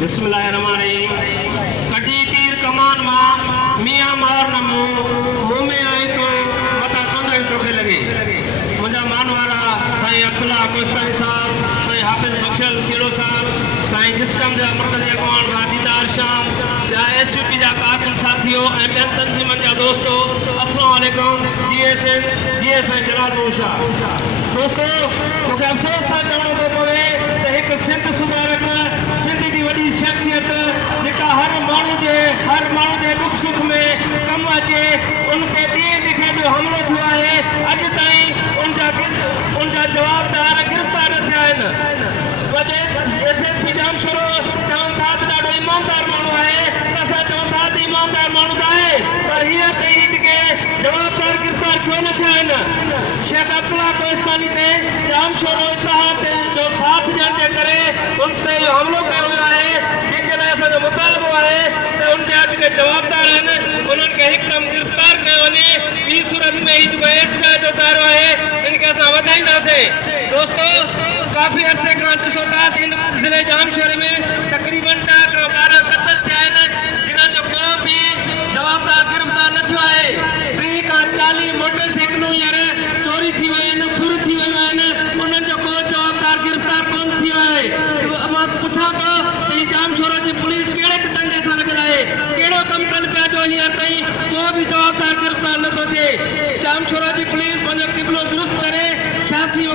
बिस्मिल्लाहिर्रहमानिर्रहीम। कटी तीर कमान मां मियां मार नमो मुंह में आए तो मता तुंदे तोखे लगे। मुंहिंजा मान वारा साईं अब्दुल्ला कोस्तानी साहब, साईं हाफिज़ बख्शल सीड़ो साहब, साईं जिस्कम जा मरकज़ी अॻवान गादीदार शाम या SUP जा कारकुन साथियों ऐं ॿियनि तंज़ीमनि जा दोस्तो, अस्सलाम वालेकुम। जी साईं जलाल मूशा दोस्तो, मूंखे अफ़सोस सां चवणो थो पवे त हिकु सिंध सुधारक, सिंध जी वॾी शख़्सियत जेका हर माण्हू जे दुख सुख में कमु अचे, उन ते ॿिए लिखे जो हमिलो थियो आहे। अॼु ताईं उनजा जवाबदार गिरफ़्तार न थिया आहिनि। SSP जामशोरो चवनि था त ॾाढो ईमानदार माण्हू आहे, त असां चवनि था त ईमानदार माण्हू त आहे, पर हीअ त ही जेके जवाबदार गिरफ़्तार छो न थिया आहिनि। शेख अब्दुल्ला कोस्तानी ते जामशोरो इतिहाद जो साथ ॾियण जे करे उन ते इहो हमिलो कयो वियो आहे, जंहिंजे लाइ असांजो मुतालबो आहे त उन जा जेके जवाबदार आहिनि उन्हनि खे हिकदमि गिरफ़्तार कयो वञे। ॿी सूरत में ही जेको एहतजाज जो दायरो आहे इनखे असां वधाईंदासीं। दोस्तो, काफ़ी अरसे खां ॾिसो था त इन ज़िले जामशोरे में तक़रीबन 10 खां 12 क़त्ल थिया आहिनि, जिन्हनि जो को बि जवाबदार गिरफ़्तार न थियो आहे। 30 खां 40 मोटरसाइकिलूं हींअर चोरी थी वियूं आहिनि, फुर थी वियूं आहिनि, उन्हनि जो को जवाबदार गिरफ़्तार कोन थियो आहे। मां पुछां थो त ही जामशोरो जी पुलिस कहिड़े तंजे सां रखियल आहे, कहिड़ो कमु कनि पिया जो हींअर ताईं को बि जवाबदार गिरफ़्तार नथो थिए। जामशोरो जी पुलिस पंहिंजो क़िबलो दुरुस्त करे सियासी